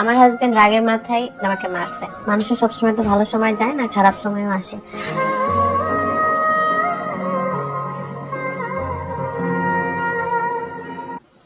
আমার হাজবেন্ড রাগের মাথায় আমাকে মারছে। মানুষের সবসময় তো ভালো সময় যায় না, খারাপ সময়ও আসে।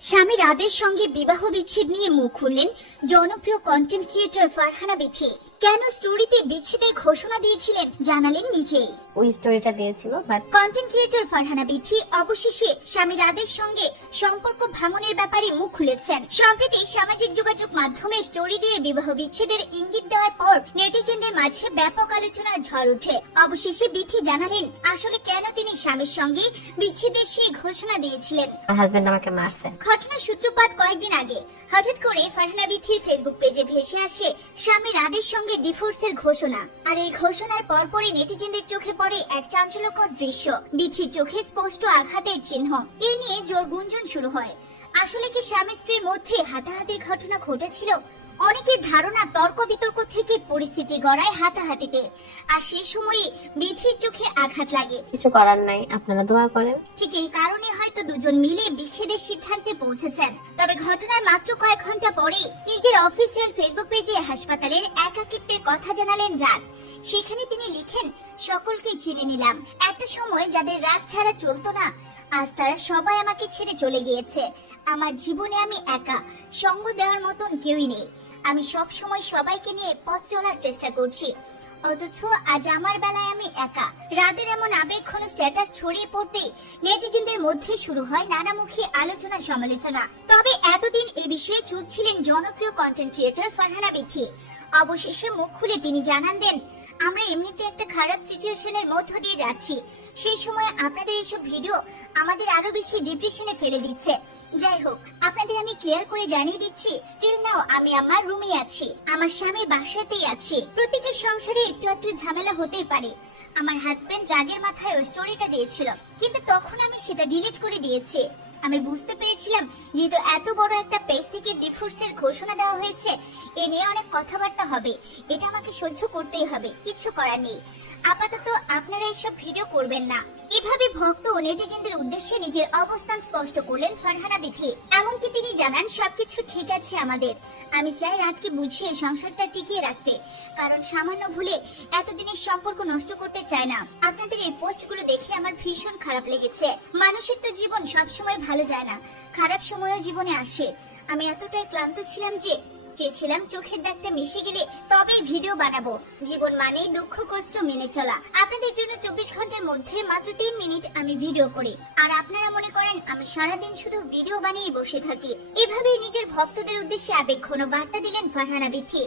স্বামী রাদের সঙ্গে বিবাহ বিচ্ছেদ নিয়ে মুখ খুললেন জনপ্রিয় কন্টেন্ট ক্রিয়েটর ফারহানা বিথি। কেন স্টোরিতে বিচ্ছেদের ঘোষণা দিয়েছিলেন জানালেন নিজেই। ওই স্টোরিটা দিয়েছিল but content creator Farhana Bithi অবশেষে স্বামী রাদের সঙ্গে সম্পর্ক ভাঙনের ব্যাপারে মুখ খুলেছেন। সম্প্রতি সামাজিক যোগাযোগ মাধ্যমে স্টোরি দিয়ে বিবাহ বিচ্ছেদের ইঙ্গিত দেওয়ার পর নেটিজেনদের মাঝে ব্যাপক আলোচনার ঝড় ওঠে। অবশেষে বিথি জানালেন আসলে কেন তিনি স্বামীর সঙ্গে বিচ্ছেদের সেই ঘোষণা দিয়েছিলেন? হাজবেন্ড আমাকে মারছে। ঘটনার সূত্রপাত কয়েকদিন আগে। হঠাৎ করে ফারহানা বিথির ফেসবুক পেজে ভেসে আসে স্বামী রাদের সঙ্গে ডিভোর্সের ঘোষণা। আর এই ঘোষণার পরপরই নেটিজেনদের চোখে পড়ে এক চাঞ্চল্যকর দৃশ্য বিথির চোখে স্পষ্ট আঘাতের চিহ্ন। এ নিয়ে জোর গুঞ্জন শুরু হয়। আসলে কি স্বামী স্ত্রীর মধ্যে হাতাহাতির ঘটনা ঘটেছিল? অনেকের ধারণা তর্ক বিতর্ক থেকে পরিস্থিতি গড়ায় হাতাহাতিতে। আর সেই সময়ে বিথির চোখে আঘাত লাগে। কিছু করার নাই আপনারা দোয়া করেন। ঠিক এই কারণে দুজন মিলে বিচ্ছেদের সিদ্ধান্তে পৌঁছেছেন। তবে ঘটনার মাত্র কয়েক ঘণ্টা পরে নিজের অফিসিয়াল ফেসবুক পেজে হাসপাতালের একাকিত্বের কথা জানালেন রাত। সেখানে তিনি লিখেন, সকলকে চিনে নিলাম। একটা সময় যাদের রাগ ছাড়া চলতো না, আজ তারা সবাই আমাকে ছেড়ে চলে গিয়েছে। আমার জীবনে আমি একা, সঙ্গ দেওয়ার মতন কেউই নেই। আমি সব সময় সবাইকে নিয়ে পথ চলার চেষ্টা করছি। অথচ আজ আমার বেলায় আমি একা। রাতের এমন আবেগঘন স্ট্যাটাস ছড়িয়ে পড়তে নেটিজেনদের মধ্যে শুরু হয় নানামুখী আলোচনা সমালোচনা। তবে এতদিন এ বিষয়ে চুপ ছিলেন জনপ্রিয় কন্টেন্ট ক্রিয়েটর ফারহানা বিথি। অবশেষে মুখ খুলে তিনি জানান দেন আমরা এমনিতে একটা খারাপ সিচুয়েশনের মধ্য দিয়ে যাচ্ছি। সেই সময় আপনাদের এইসব ভিডিও আমাদের আরও বেশি ডিপ্রেশনে ফেলে দিচ্ছে। যাই হোক, আপনাদের আমি ক্লিয়ার করে জানিয়ে দিচ্ছি স্টিল নাও আমি আমার রুমে আছি, আমার স্বামীর বাসাতেই আছি। প্রত্যেকের সংসারে একটু একটু ঝামেলা হতেই পারে। আমার হাজবেন্ড রাগের মাথায় ওই স্টোরিটা দিয়েছিল, কিন্তু তখন আমি সেটা ডিলিট করে দিয়েছি। আমি বুঝতে পেরেছিলাম যেহেতু এত বড় একটা পেজ থেকে ডিভোর্সের ঘোষণা দেওয়া হয়েছে, এ নিয়ে অনেক কথাবার্তা হবে। এটা আমাকে সহ্য করতেই হবে। কিছু করার নেই। আপাতত আপনারা এসব ভিডিও করবেন না। এভাবে ভক্ত ও নেটিজেনদের উদ্দেশ্যে নিজের অবস্থান স্পষ্ট করলেন ফারহানা বিথি। এমনকি তিনি জানান, সবকিছু ঠিক আছে আমাদের। আমি চাই রাতকে বুঝিয়ে সংসারটা টিকিয়ে রাখতে। কারণ সামান্য ভুলে এতদিনের সম্পর্ক নষ্ট করতে চায় না। আপনাদের এই পোস্টগুলো দেখে আমার ভীষণ খারাপ লেগেছে। মানুষের তো জীবন সবসময় ভালো যায় না। খারাপ সময়ও জীবনে আসে। আমি এতটাই ক্লান্ত ছিলাম যে চেয়েছিলাম চোখের দাগটা মিশে গেলে তবেই ভিডিও বানাবো। জীবন মানেই দুঃখ, কষ্ট মেনে চলা। আপনাদের জন্য চব্বিশ ঘণ্টার মধ্যে মাত্র তিন মিনিট আমি ভিডিও করি। আর আপনারা মনে করেন, আমি সারাদিন শুধু ভিডিও বানিয়ে বসে থাকি। এভাবেই নিজের ভক্তদের উদ্দেশ্যে আবেগঘন বার্তা দিলেন ফারহানা বিথি।